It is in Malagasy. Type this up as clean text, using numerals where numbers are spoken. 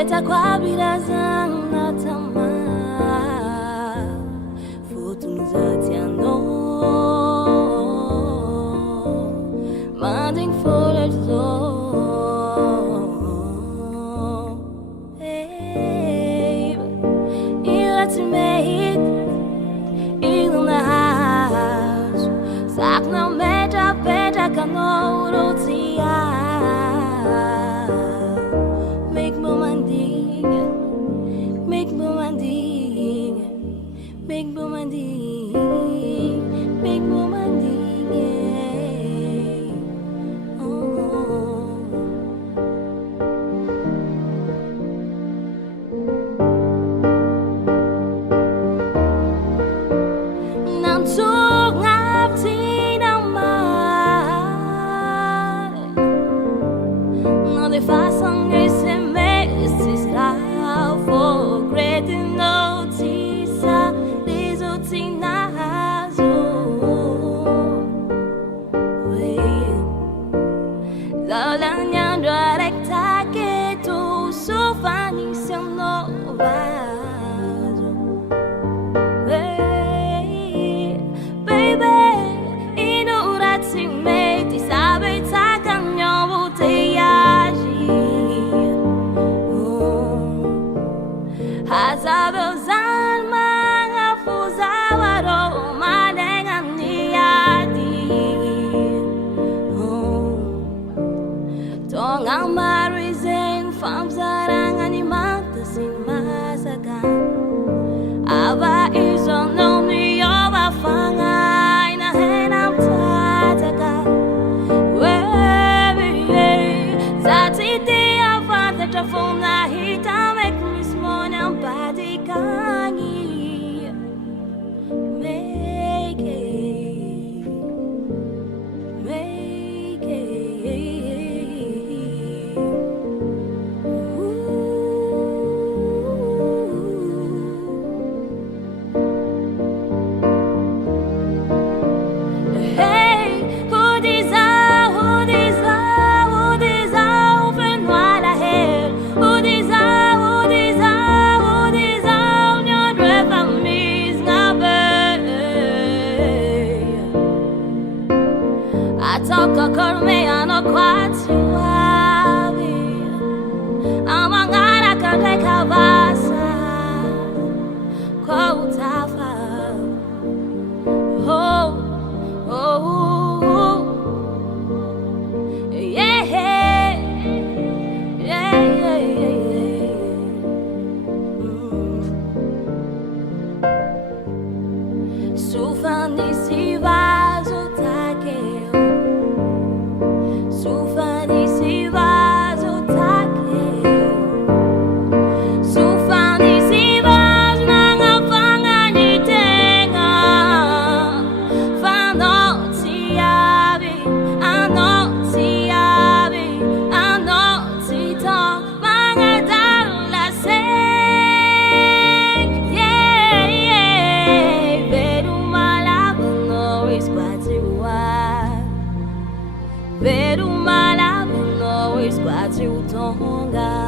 Etakwabira natama Futunzatiano Manding for the door Hey Let's make in the house Sakna meta peta canoro tia Make bomanding Make bomanding Make bomanding Make bomanding Oh Nam tuk ngap tinang mar No de façon esse mês for great notice resulting La lagna directa che tu so fani siamo Baby, in ora ti metti sabe ta cagno te Hazabel zanman afuzawaro manengani Tong ang marizeng fam sarang animata sin masakan Aba isong no niyo bafangay na henam tataka Wewe zatiti afanta chafuna hitamek Body kangi make it Hey who desire Fenoir la hair who desire Toka korme ano kwati wabi Amangara kante kabasa Kwa utafa Oh, oh, oh Yeah, yeah, yeah, yeah Sufani si vaso takeo Sufani si vaso takeo Sufani si vaso nanga fanga ni tenga Fano ti abi, ano ti abi, ano ti tong Mga darula sing, yeah, yeah Veru malabu no iskwati wa Veru malabu no iskwati utonga